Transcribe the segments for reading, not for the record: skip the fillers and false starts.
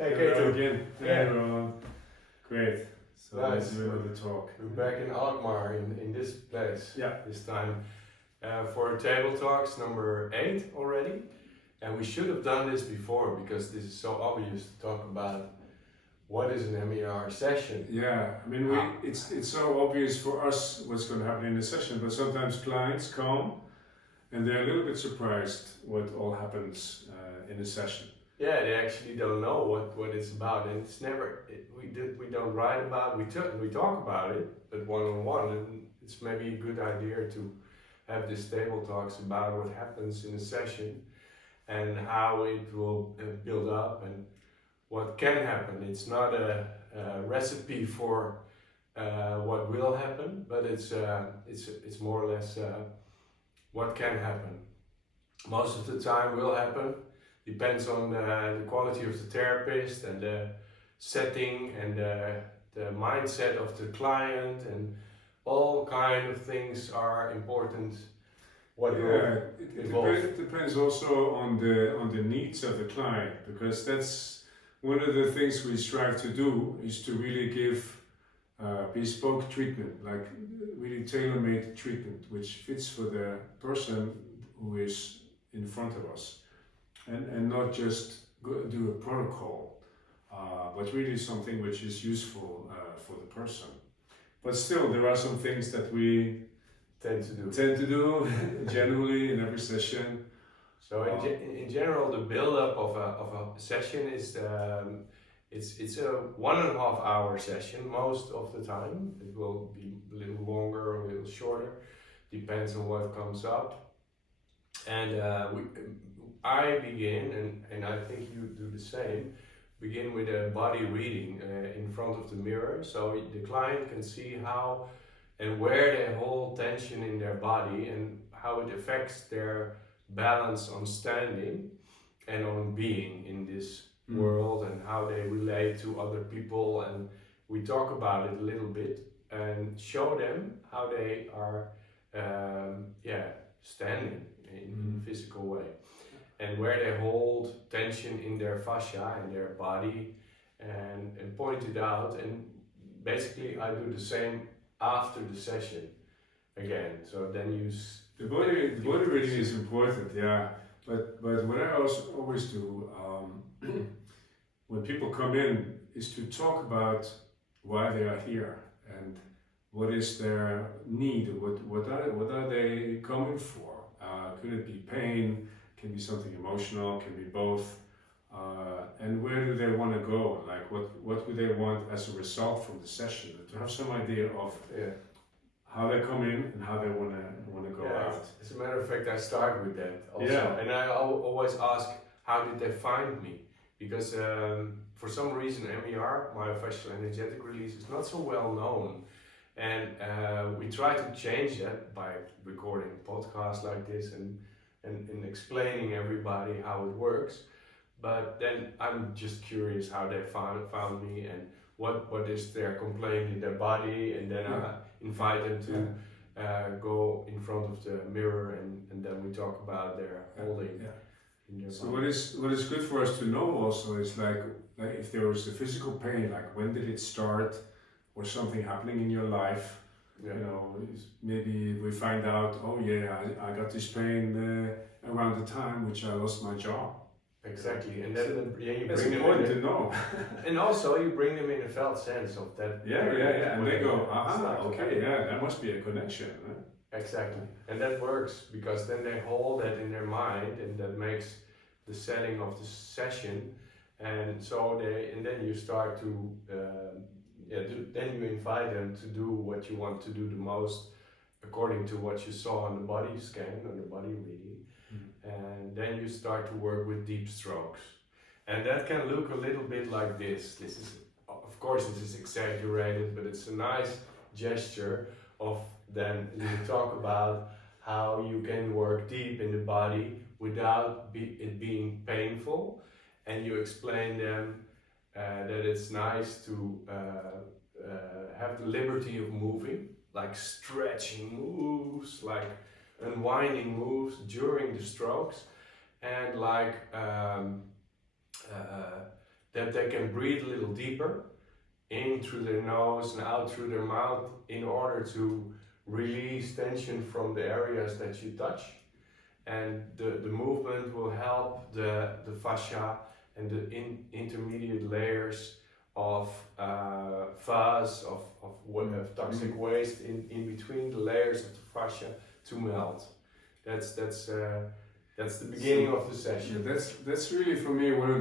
Hey, Hello Kato. again. Yeah. Hey, Roland. Great. So Nice. let's do another talk. We're back in Alkmaar in this place. Yeah. This time for Tabletalks number 8 already. And we should have done this before because this is so obvious to talk about what is an MER session. Yeah. I mean, it's so obvious for us what's going to happen in the session, but sometimes clients come and they're a little bit surprised what all happens in a session. Yeah, they actually don't know what it's about, and it's never we don't write about. We talk about it, but one on one, and it's maybe a good idea to have this table talks about what happens in a session and how it will build up and what can happen. It's not a recipe for what will happen, but it's more or less what can happen. Most of the time will happen. Depends on the quality of the therapist and the setting and the mindset of the client, and all kind of things are important. It depends also on the needs of the client, because that's one of the things we strive to do, is to really give bespoke treatment, like really tailor-made treatment, which fits for the person who is in front of us. And not just do a protocol, but really something which is useful for the person. But still, there are some things that we tend to do generally in every session. So in general, the build-up of a session is it's a 1.5 hour session most of the time. It will be a little longer or a little shorter, depends on what comes up. And I begin, and I think you do the same, begin with a body reading in front of the mirror, so the client can see how and where they hold tension in their body and how it affects their balance on standing and on being in this world, and how they relate to other people. And we talk about it a little bit and show them how they are standing in a physical way, and where they hold tension in their fascia, in their body, and point it out. And basically I do the same after the session again. So then the body reading is important, yeah. But what I also always do when people come in is to talk about why they are here and what is their need, what are they coming for. Could it be pain? Can be something emotional, can be both, and where do they want to go? Like what do they want as a result from the session? To have some idea of how they come in and how they want to go out. As a matter of fact, I start with that also, and I always ask, how did they find me? Because for some reason MER, myofascial energetic release, is not so well known, and we try to change that by recording podcasts like this and explaining everybody how it works. But then I'm just curious how they found me and what is their complaint in their body, and then I invite them to go in front of the mirror, and then we talk about their holding in their so body. what is good for us to know also is like if there was a physical pain, like when did it start, or something happening in your life. You know, maybe we find out, oh yeah, I got this pain around the time which I lost my job. Exactly, and then you it's bring them important in to know. and also you bring them in a felt sense of that. And they go, okay, there must be a connection. Exactly, and that works because then they hold that in their mind, and that makes the setting of the session. And so then you start to then you invite them to do what you want to do the most, according to what you saw on the body scan or the body reading. And then you start to work with deep strokes, and that can look a little bit like this. This is, of course, this is exaggerated, but it's a nice gesture of then you talk about how you can work deep in the body without it being painful, and you explain them that it's nice to have the liberty of moving, like stretching moves, like unwinding moves during the strokes, and like that they can breathe a little deeper, in through their nose and out through their mouth, in order to release tension from the areas that you touch. And the movement will help the fascia and the intermediate layers of fuzz, of toxic waste in between the layers of the fascia to melt. That's the beginning of the session. Yeah, that's really for me one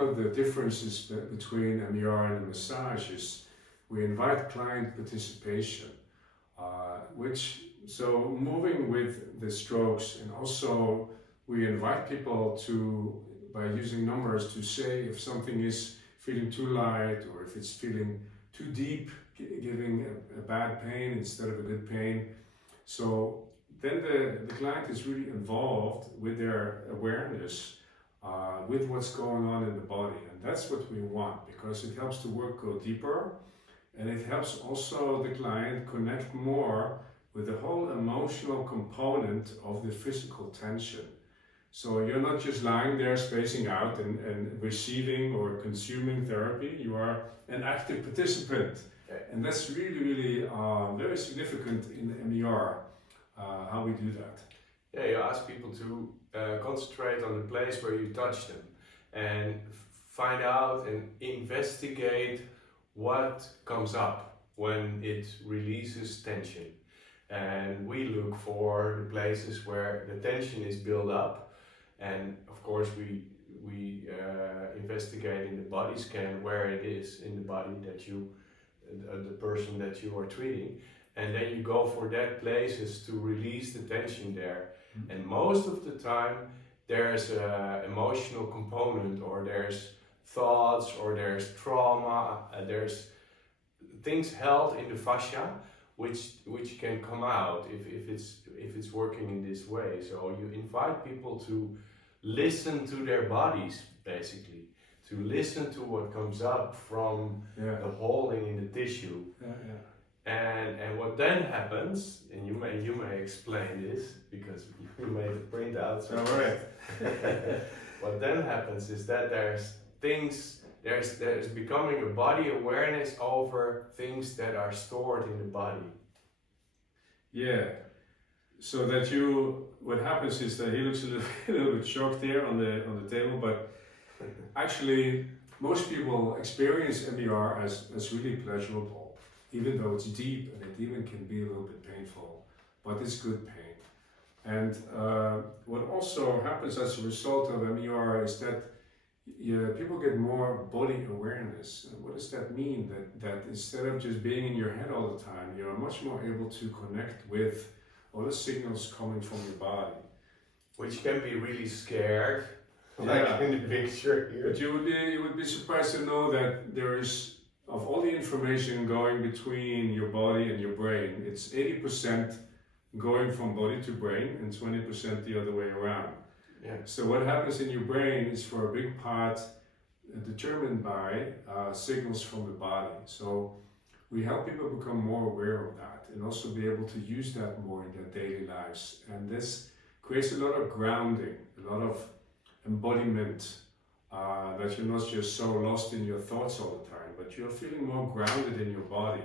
of the differences between MER and a massage is we invite client participation, so moving with the strokes, and also we invite people to, by using numbers, to say if something is feeling too light or if it's feeling too deep, giving a bad pain instead of a good pain. So then the client is really involved with their awareness, with what's going on in the body, and that's what we want, because it helps the work go deeper, and it helps also the client connect more with the whole emotional component of the physical tension. So you're not just lying there spacing out and receiving or consuming therapy, you are an active participant. And that's really, really very significant in MER, how we do that. Yeah, you ask people to concentrate on the place where you touch them and find out and investigate what comes up when it releases tension. And we look for the places where the tension is built up, and of course we investigate in the body scan where it is in the body that the person that you are treating, and then you go for that places to release the tension there. And most of the time there's an emotional component, or there's thoughts, or there's trauma, there's things held in the fascia which can come out if it's working in this way. So you invite people to listen to their bodies, basically, to listen to what comes up from the holding in the tissue. And what then happens, and you may explain this because you made a printout. So all right. What then happens is that there's becoming a body awareness over things that are stored in the body. Yeah. So that what happens is that he looks a little bit shocked here on the table, but actually most people experience MER as really pleasurable, even though it's deep and it even can be a little bit painful, but it's good pain. And what also happens as a result of MER is that people get more body awareness. And what does that mean? That instead of just being in your head all the time, you're much more able to connect with all the signals coming from your body. Which can be really scared, like in the picture here. But you would be surprised to know that there is, of all the information going between your body and your brain, it's 80% going from body to brain and 20% the other way around. Yeah. So what happens in your brain is for a big part determined by signals from the body. So we help people become more aware of that and also be able to use that more in their daily lives. And this creates a lot of grounding, a lot of embodiment, that you're not just so lost in your thoughts all the time, but you're feeling more grounded in your body.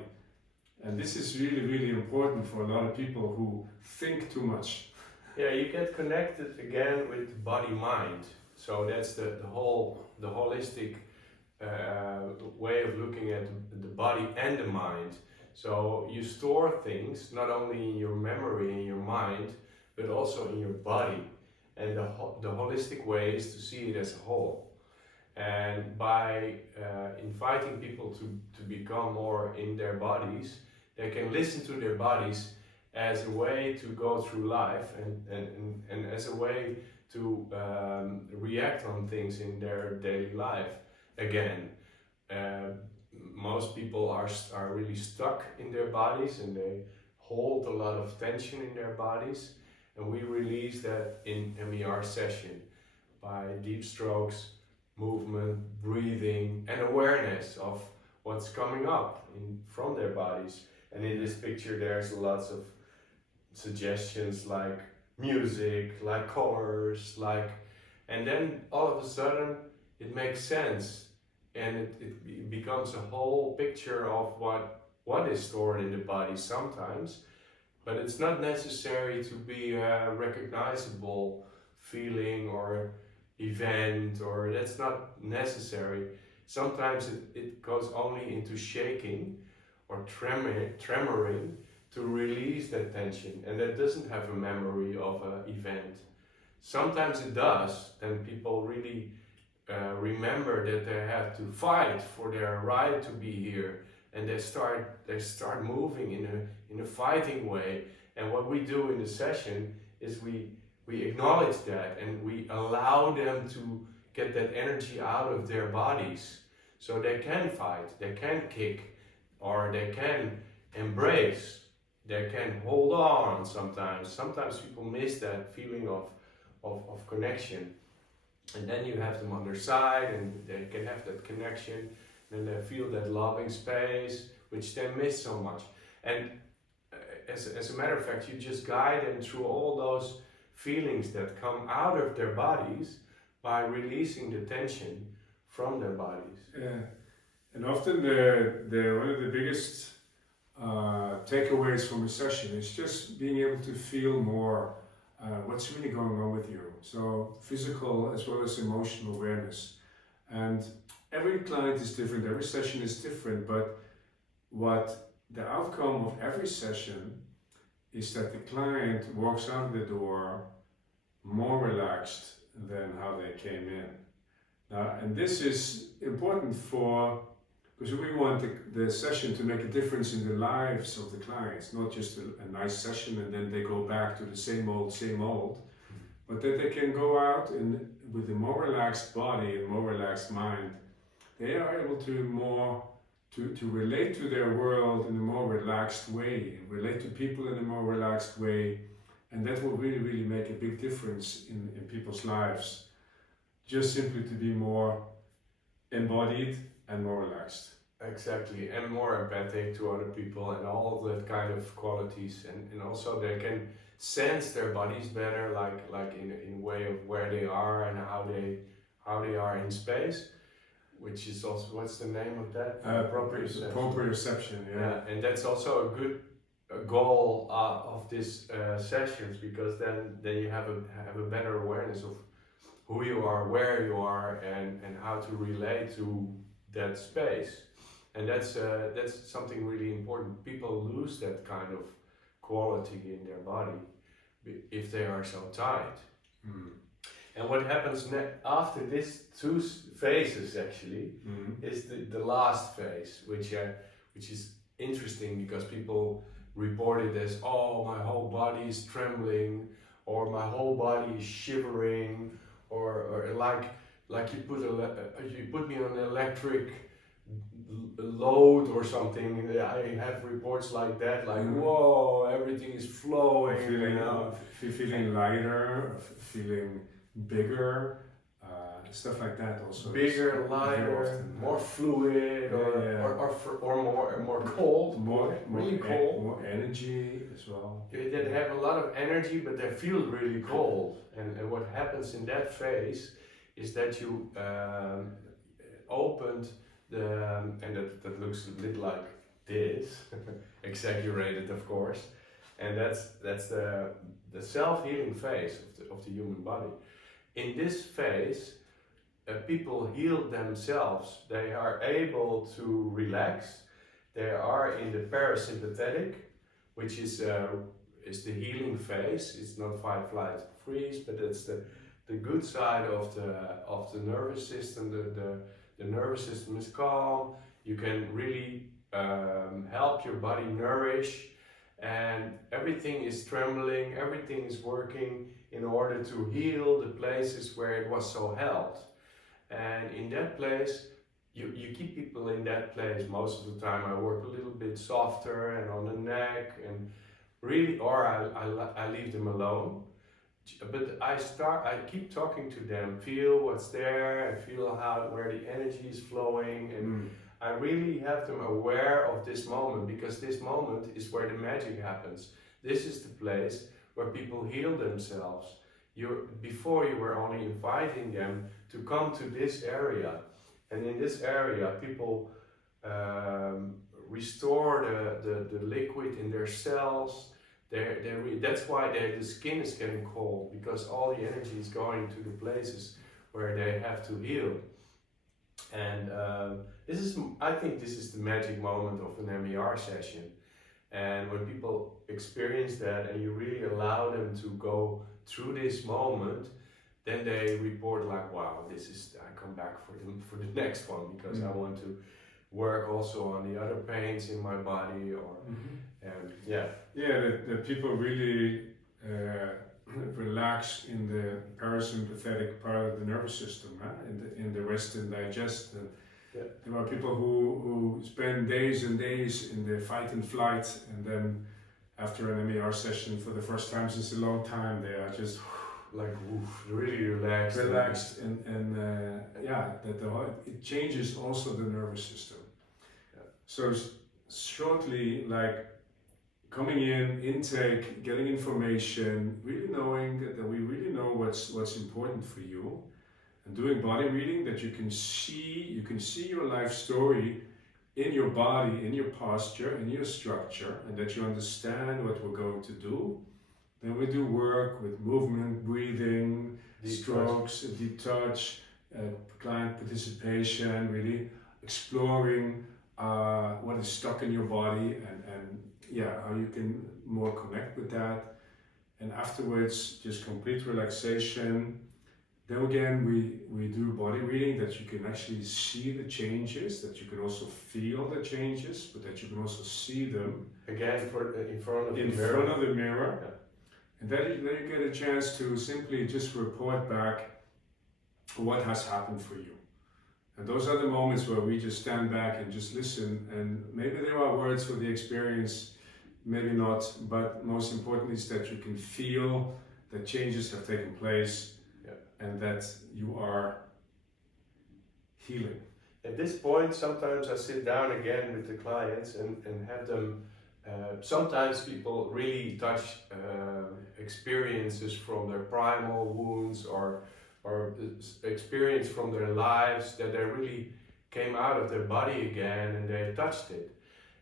And this is really, really important for a lot of people who think too much. Yeah, you get connected again with the body-mind. So that's the holistic way of looking at the body and the mind. So you store things not only in your memory, in your mind, but also in your body. And the holistic way is to see it as a whole. And by inviting people to become more in their bodies, they can listen to their bodies as a way to go through life and as a way to react on things in their daily life. Again, most people are really stuck in their bodies and they hold a lot of tension in their bodies, and we release that in MER session by deep strokes, movement, breathing, and awareness of what's coming up from their bodies. And in this picture there's lots of suggestions like music, like colors, and then all of a sudden it makes sense, and it becomes a whole picture of what is stored in the body sometimes, but it's not necessary to be a recognizable feeling or event, or that's not necessary. Sometimes it goes only into shaking or tremoring to release that tension, and that doesn't have a memory of an event. Sometimes it does, then people really remember that they have to fight for their right to be here, and they start moving in a fighting way. And what we do in the session is we acknowledge that, and we allow them to get that energy out of their bodies, so they can fight, they can kick, or they can embrace, they can hold on. Sometimes people miss that feeling of connection, and then you have them on their side and they can have that connection, and they feel that loving space which they miss so much. And as a matter of fact, you just guide them through all those feelings that come out of their bodies by releasing the tension from their bodies. Yeah, and often the one of the biggest takeaways from a session is just being able to feel more what's really going on with you. So physical as well as emotional awareness. And every client is different, every session is different, but what the outcome of every session is that the client walks out the door more relaxed than how they came in. Now, and this is important because we want the session to make a difference in the lives of the clients, not just a nice session and then they go back to the same old, but that they can go out with a more relaxed body and more relaxed mind. They are able to relate to their world in a more relaxed way, relate to people in a more relaxed way, and that will really, really make a big difference in people's lives. Just simply to be more embodied and more relaxed. Exactly, and more empathic to other people and all that kind of qualities, and also they can sense their bodies better, like in a way of where they are and how they are in space, which is also, what's the name of that? Proprioception. Proprioception, yeah. And that's also a good goal of this sessions, because then you have a better awareness of who you are, where you are, and how to relate to that space. And that's something really important. People lose that kind of quality in their body if they are so tight. And what happens after these two phases actually is the last phase, which is interesting, because people report it as, oh, my whole body is trembling, or my whole body is shivering, or like you put me on an electric load or something. I have reports like that, like whoa, everything is flowing. Feeling lighter, feeling bigger, stuff like that also. Bigger, lighter, more fluid, or more cold, really cold. More energy as well. They have a lot of energy, but they feel really cold. And what happens in that phase is that you opened and that looks a bit like this, exaggerated of course, and that's the self-healing phase of the human body. In this phase, people heal themselves. They are able to relax. They are in the parasympathetic, which is the healing phase. It's not fight, flight, freeze, but it's the good side of the nervous system. The nervous system is calm. You can really help your body nourish, and everything is trembling, everything is working in order to heal the places where it was so held. And in that place, you keep people in that place most of the time. I work a little bit softer and on the neck, and really, or I leave them alone. But I keep talking to them, feel what's there, and feel where the energy is flowing, and I really have them aware of this moment, because this moment is where the magic happens. This is the place where people heal themselves. before you were only inviting them to come to this area, and in this area people restore the liquid in their cells. That's why the skin is getting cold, because all the energy is going to the places where they have to heal. And I think this is the magic moment of an MER session. And when people experience that and you really allow them to go through this moment, then they report like, wow, I come back for the next one, because I want to work also on the other pains in my body, or that people really relax in the parasympathetic part of the nervous system, in the rest and digest. There are people who spend days and days in the fight and flight, and then after an MER session for the first time since a long time, they are just like really relaxed, and it changes also the nervous system. So shortly, like coming in, intake, getting information, really knowing that we really know what's important for you, and doing body reading, that you can see your life story in your body, in your posture, in your structure, and that you understand what we're going to do. Then we do work with movement, breathing, deep strokes, deep touch, client participation, really exploring what is stuck in your body, and how you can more connect with that. And afterwards, just complete relaxation. Then again, we do body reading, that you can actually see the changes, that you can also feel the changes, but that you can also see them. Again, in front of the mirror. Yeah. And then you get a chance to simply just report back what has happened for you. And those are the moments where we just stand back and just listen, and maybe there are words for the experience, maybe not, but most importantly is that you can feel that changes have taken place, and that you are healing. At this point, sometimes I sit down again with the clients and have them, sometimes people really touch experiences from their primal wounds, or experience from their lives that they really came out of their body again and they touched it.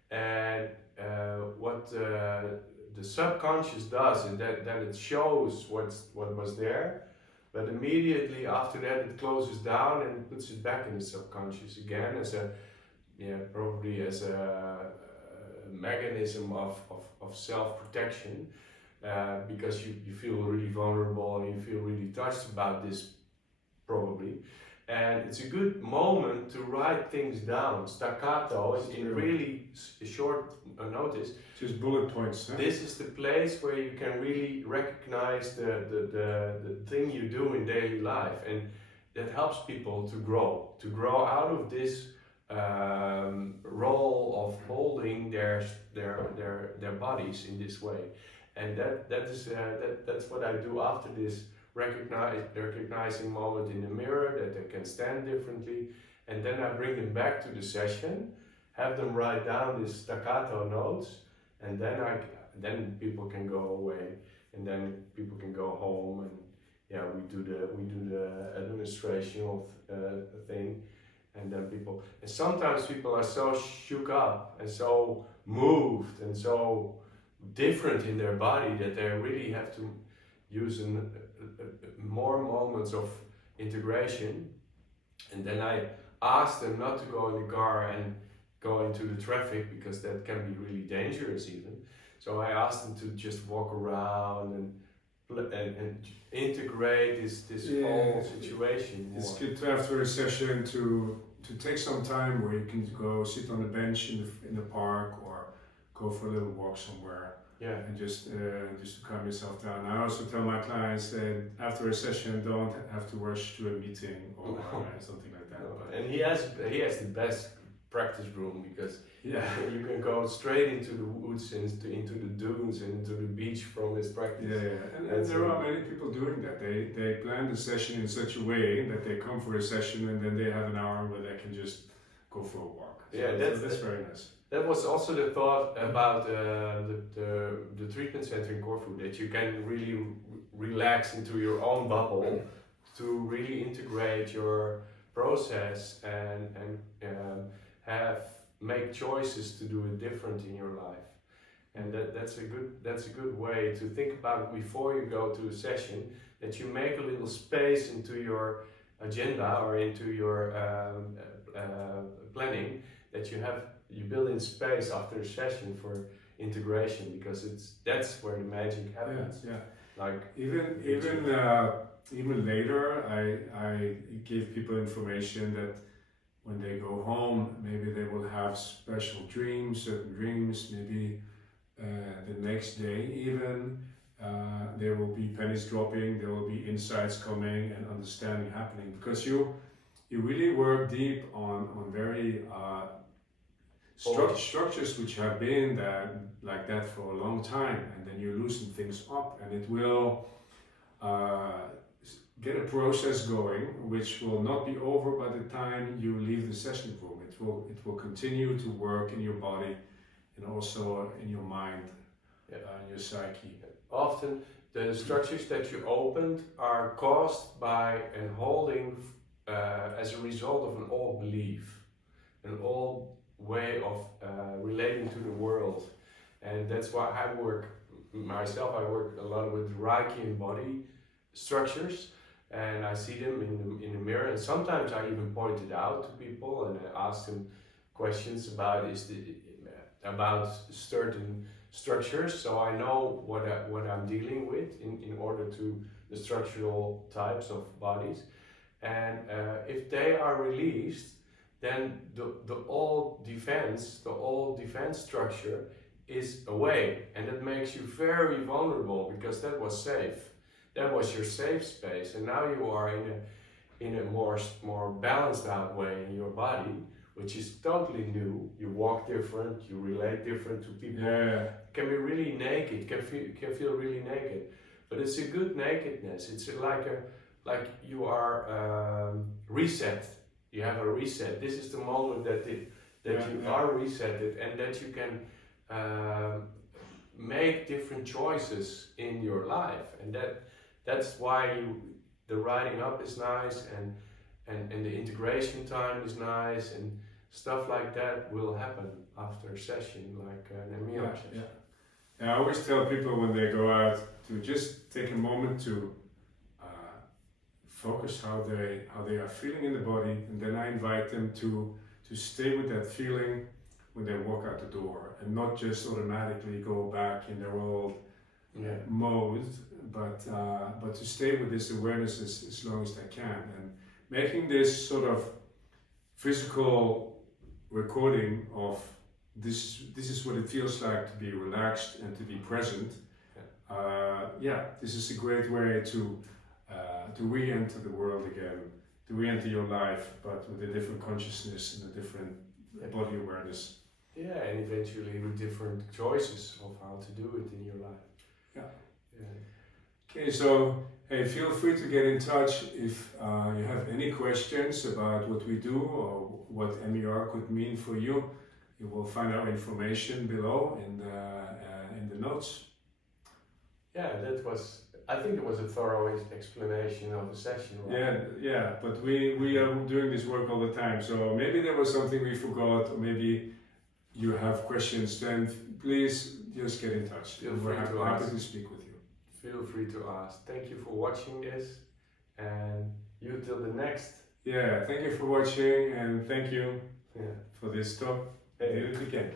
And what the subconscious does is that it shows what was there, but immediately after that it closes down and puts it back in the subconscious again as probably as a mechanism of self-protection. Because you feel really vulnerable and you feel really touched about this, probably. And it's a good moment to write things down, staccato, in really short notice. Just bullet points. Huh? This is the place where you can really recognize the thing you do in daily life, and that helps people to grow out of this role of holding their bodies in this way. And that's what I do after this recognizing moment in the mirror, that they can stand differently, and then I bring them back to the session, have them write down these staccato notes, and then people can go away, and then people can go home, and we do the administrational thing, and then and sometimes people are so shook up and so moved and so different in their body that they really have to use more moments of integration. And then I ask them not to go in the car and go into the traffic, because that can be really dangerous even. So I ask them to just walk around and integrate this whole situation more. It's good after a session to take some time where you can go sit on a bench in the park, or go for a little walk somewhere. And just to calm yourself down. I also tell my clients that after a session, don't have to rush to a meeting or something like that. And he has the best practice room, because you can go straight into the woods and into the dunes and into the beach from his practice. And there are many people doing that. They plan the session in such a way that they come for a session and then they have an hour where they can just go for a walk. So that's very nice. That was also the thought about the treatment center in Corfu, that you can really relax into your own bubble to really integrate your process and make choices to do it different in your life. And that's a good way to think about it before you go to a session, that you make a little space into your agenda or into your planning, that you build in space after a session for integration, because that's where the magic happens. Yeah. Like Even later, I give people information that when they go home, maybe they will have special dreams, certain dreams, maybe the next day even, there will be pennies dropping, there will be insights coming and understanding happening, because you really work deep on very structures which have been like that for a long time, and then you loosen things up, and it will get a process going which will not be over by the time you leave the session room. It will continue to work in your body and also in your mind, in your psyche. Often the structures that you opened are caused by and holding as a result of an old belief, an old way of relating to the world. And that's why I work a lot with Reiki and body structures, and I see them in the mirror, and sometimes I even point it out to people and I ask them questions about certain structures, so I know what I'm dealing with in order to the structural types of bodies. And if they are released, then the old defense structure is away, and it makes you very vulnerable, because that was safe. That was your safe space, and now you are in a more balanced out way in your body, which is totally new. You walk different, you relate different to people. Yeah. Can be really naked, can feel really naked, but it's a good nakedness. It's like you are reset. You have a reset. This is the moment that you are resetted, and that you can make different choices in your life, and that's why the writing up is nice, and the integration time is nice, and stuff like that will happen after a session, like an Emil session. I always tell people when they go out to just take a moment to focus how they are feeling in the body, and then I invite them to stay with that feeling when they walk out the door, and not just automatically go back in their old mode, but to stay with this awareness as long as they can, and making this sort of physical recording of this is what it feels like to be relaxed and to be present. This is a great way to re-enter the world again, to re-enter your life, but with a different consciousness and a different body awareness. Yeah, and eventually with different choices of how to do it in your life. Okay, so hey, feel free to get in touch if you have any questions about what we do or what MER could mean for you. You will find our information below in the notes. I think it was a thorough explanation of the session. Right? Yeah, but we are doing this work all the time, so maybe there was something we forgot, or maybe you have questions, then please just get in touch. We're happy to speak with you. Feel free to ask. Thank you for watching this, and you till the next. Yeah, thank you for watching, and thank you for this talk. Hey. Did it again.